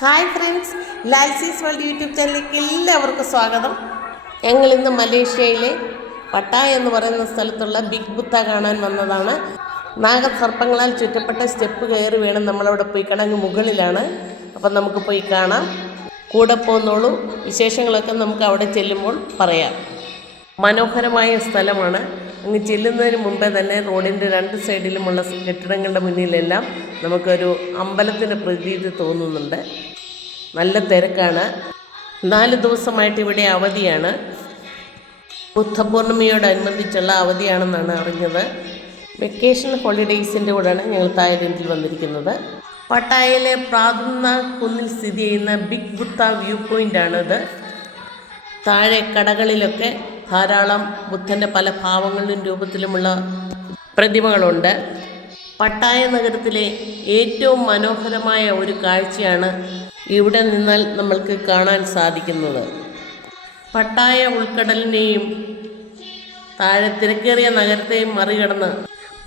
Hi friends, ലാൽസീസ് world YouTube ചാനലിലേക്ക് എല്ലാവർക്കും സ്വാഗതം. ഞങ്ങൾ ഇന്ന് മലേഷ്യയിലെ പട്ടായ എന്ന് പറയുന്ന സ്ഥലത്തുള്ള ബിഗ് ബുദ്ധ കാണാൻ വന്നതാണ്. നാഗസർപ്പങ്ങളാൽ ചുറ്റപ്പെട്ട സ്റ്റെപ്പ് കയറി വേണം നമ്മളവിടെ പോയി കാണാൻ. മുകളിലാണ്. അപ്പം നമുക്ക് പോയി കാണാം. കൂടെ പോന്നോളൂ. വിശേഷങ്ങളൊക്കെ നമുക്ക് അവിടെ ചെല്ലുമ്പോൾ പറയാം. മനോഹരമായ സ്ഥലമാണ്. അങ്ങ് ചെല്ലുന്നതിന് മുമ്പേ തന്നെ റോഡിൻ്റെ രണ്ട് സൈഡിലുമുള്ള കെട്ടിടങ്ങളുടെ മുന്നിലെല്ലാം നമുക്കൊരു അമ്പലത്തിൻ്റെ പ്രതീതി തോന്നുന്നുണ്ട്. നല്ല തിരക്കാണ്. 4 ദിവസമായിട്ട് ഇവിടെ അവധിയാണ്. ബുദ്ധപൂർണിമയോടനുബന്ധിച്ചുള്ള അവധിയാണെന്നാണ് അറിഞ്ഞത്. വെക്കേഷൻ ഹോളിഡേയ്സിൻ്റെ കൂടെയാണ് ഞങ്ങൾ തായ്ലൻഡിൽ വന്നിരിക്കുന്നത്. പട്ടായയിലെ പ്രാതുംനാഗ് കുന്നിൽ സ്ഥിതി ചെയ്യുന്ന ബിഗ് ബുദ്ധ വ്യൂ പോയിൻ്റാണിത്. താഴെ കടകളിലൊക്കെ ധാരാളം ബുദ്ധൻ്റെ പല ഭാവങ്ങളിലും രൂപത്തിലുമുള്ള പ്രതിമകളുണ്ട്. പട്ടായ നഗരത്തിലെ ഏറ്റവും മനോഹരമായ ഒരു കാഴ്ചയാണ് ഇവിടെ നിന്നാൽ നമ്മൾക്ക് കാണാൻ സാധിക്കുന്നത്. പട്ടായ ഉൾക്കടലിനെയും താഴെ തിരക്കേറിയ നഗരത്തെയും മറികടന്ന്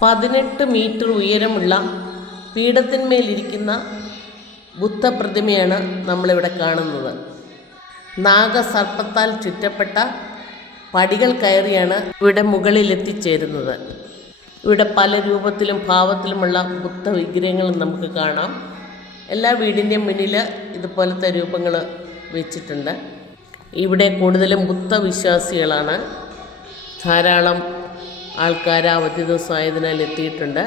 18 മീറ്റർ ഉയരമുള്ള പീഠത്തിന്മേലിരിക്കുന്ന ബുദ്ധപ്രതിമയാണ് നമ്മളിവിടെ കാണുന്നത്. നാഗസർപ്പത്താൽ ചുറ്റപ്പെട്ട പടികൾ കയറിയാണ് ഇവിടെ മുകളിൽ എത്തിച്ചേരുന്നത്. ഇവിടെ പല രൂപത്തിലും ഭാവത്തിലുമുള്ള ബുദ്ധ വിഗ്രഹങ്ങളും നമുക്ക് കാണാം. എല്ലാ വീടിൻ്റെയും മുന്നിൽ ഇതുപോലത്തെ രൂപങ്ങൾ വെച്ചിട്ടുണ്ട്. ഇവിടെ കൂടുതലും ബുദ്ധവിശ്വാസികളാണ്. ധാരാളം ആൾക്കാർ അവധി ദിവസമായതിനാൽ എത്തിയിട്ടുണ്ട്.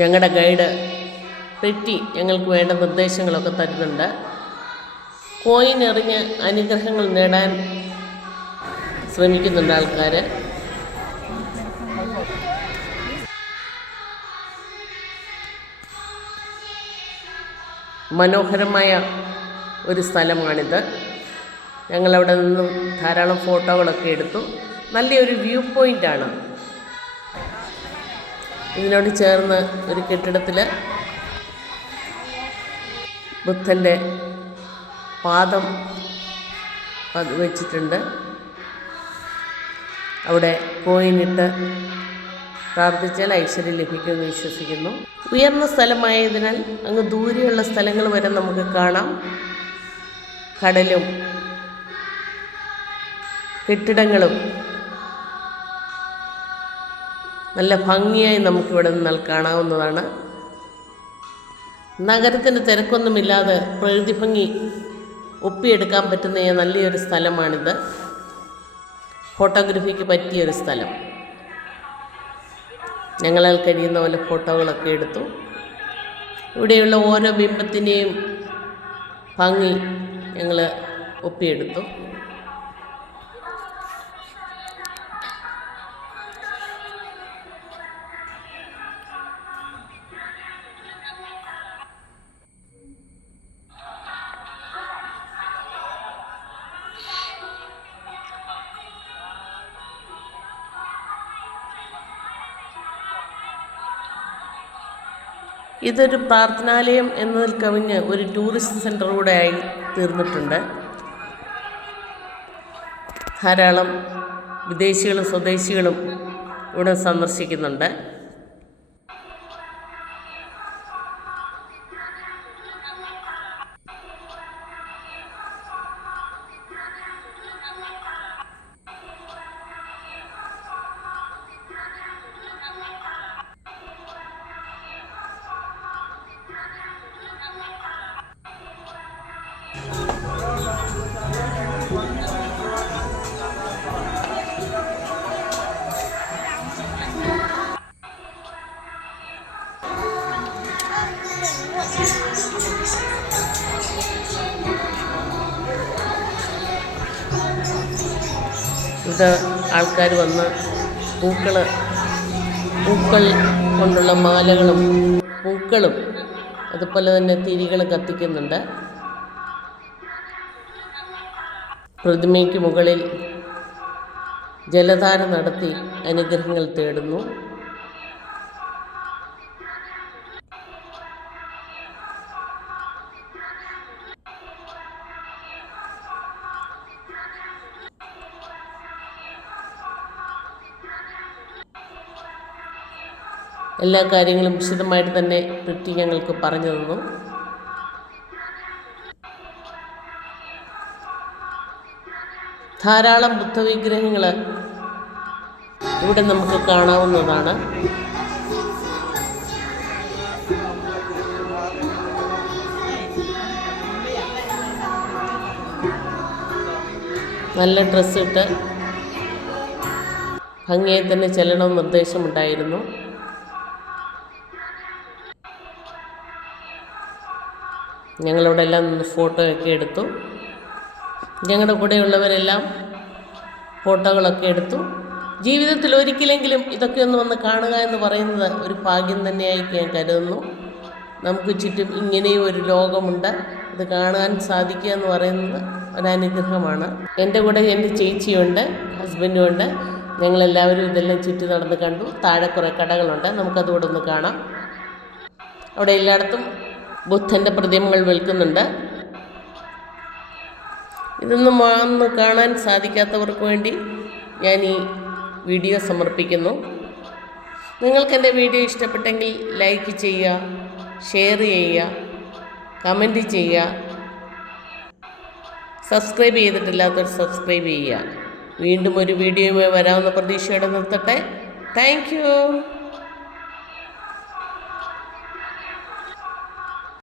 ഞങ്ങളുടെ ഗൈഡ് പെറ്റി ഞങ്ങൾക്ക് വേണ്ട നിർദ്ദേശങ്ങളൊക്കെ തരുന്നുണ്ട്. കോയിൻ എറിഞ്ഞ് അനുഗ്രഹങ്ങൾ നേടാൻ ശ്രമിക്കുന്നുണ്ട് ആൾക്കാർ. മനോഹരമായ ഒരു സ്ഥലമാണിത്. ഞങ്ങളവിടെ നിന്ന് ധാരാളം ഫോട്ടോകളൊക്കെ എടുത്തു. നല്ലൊരു വ്യൂ പോയിൻ്റാണ്. ഇതിനോട് ചേർന്ന് ഒരു കെട്ടിടത്തിൽ ബുദ്ധൻ്റെ പാദം വെച്ചിട്ടുണ്ട്. അവിടെ കോയിനിട്ട് പ്രാർത്ഥിച്ചാൽ ഐശ്വര്യം ലഭിക്കുമെന്ന് വിശ്വസിക്കുന്നു. ഉയർന്ന സ്ഥലമായതിനാൽ അങ്ങ് ദൂരെയുള്ള സ്ഥലങ്ങൾ വരെ നമുക്ക് കാണാം. കടലും കെട്ടിടങ്ങളും നല്ല ഭംഗിയായി നമുക്കിവിടെ നിന്നാൽ കാണാവുന്നതാണ്. നഗരത്തിൻ്റെ തിരക്കൊന്നുമില്ലാതെ പ്രകൃതി ഭംഗി ഒപ്പിയെടുക്കാൻ പറ്റുന്ന നല്ലൊരു സ്ഥലമാണിത്. ഫോട്ടോഗ്രാഫിക്ക് പറ്റിയൊരു സ്ഥലം. ഞങ്ങളാൽ കഴിയുന്ന പോലെ ഫോട്ടോകളൊക്കെ എടുത്തു. ഇവിടെയുള്ള ഓരോ ബിംബത്തിൻ്റെയും ഭംഗി ഞങ്ങൾ ഒപ്പിയെടുത്തു. ഇതൊരു പ്രാർത്ഥനാലയം എന്നതിൽ കവിഞ്ഞ് ഒരു ടൂറിസ്റ്റ് സെൻ്റർ കൂടെ ആയി തീർന്നിട്ടുണ്ട്. ധാരാളം വിദേശികളും സ്വദേശികളും ഇവിടെ സന്ദർശിക്കുന്നുണ്ട്. ഇത് ആൾക്കാർ വന്ന് പൂക്കൾ കൊണ്ടുള്ള മാലകളും പൂക്കളും അതുപോലെ തന്നെ തിരികൾ കത്തിക്കുന്നുണ്ട്. പ്രതിമയ്ക്ക് മുകളിൽ ജലധാര നടത്തി അനുഗ്രഹങ്ങൾ തേടുന്നു. എല്ലാ കാര്യങ്ങളും വിശദമായിട്ട് തന്നെ പൃഥ്വി ഞങ്ങൾക്ക് പറഞ്ഞു തന്നു. ധാരാളം ബുദ്ധവിഗ്രഹങ്ങൾ ഇവിടെ നമുക്ക് കാണാവുന്നതാണ്. നല്ല ഡ്രസ്സ് ഇട്ട് ഭംഗിയായി തന്നെ ചെല്ലണമെന്ന് നിർദ്ദേശമുണ്ടായിരുന്നു. ഞങ്ങളിവിടെ എല്ലാം നിന്ന് ഫോട്ടോയൊക്കെ എടുത്തു. ഞങ്ങളുടെ കൂടെയുള്ളവരെല്ലാം ഫോട്ടോകളൊക്കെ എടുത്തു. ജീവിതത്തിൽ ഒരിക്കലെങ്കിലും ഇതൊക്കെ ഒന്ന് വന്ന് കാണുക എന്ന് പറയുന്നത് ഒരു ഭാഗ്യം തന്നെയായിട്ട് ഞാൻ കരുതുന്നു. നമുക്ക് ചുറ്റും ഇങ്ങനെയും ഒരു ലോകമുണ്ട്. ഇത് കാണാൻ സാധിക്കുക എന്ന് പറയുന്നത് ഒരനുഗ്രഹമാണ്. എൻ്റെ കൂടെ എൻ്റെ ചേച്ചിയുണ്ട്, ഹസ്ബൻഡുമുണ്ട്. ഞങ്ങളെല്ലാവരും ഇതെല്ലാം ചുറ്റി നടന്ന് കണ്ടു. താഴെ കുറേ കടകളുണ്ട്, നമുക്കതുകൂടെ ഒന്ന് കാണാം. അവിടെ എല്ലായിടത്തും ബുദ്ധൻ്റെ പ്രതിമകൾ വിൽക്കുന്നുണ്ട്. ഇതൊന്നും വന്ന് കാണാൻ സാധിക്കാത്തവർക്ക് വേണ്ടി ഞാൻ ഈ വീഡിയോ സമർപ്പിക്കുന്നു. നിങ്ങൾക്കെൻ്റെ വീഡിയോ ഇഷ്ടപ്പെട്ടെങ്കിൽ ലൈക്ക് ചെയ്യുക, ഷെയർ ചെയ്യുക, കമൻറ്റ് ചെയ്യുക. സബ്സ്ക്രൈബ് ചെയ്തിട്ടില്ലാത്തവർ സബ്സ്ക്രൈബ് ചെയ്യുക. വീണ്ടും ഒരു വീഡിയോയുമായി വരാവുന്ന പ്രതീക്ഷയോടെ നിർത്തട്ടെ. Thank you.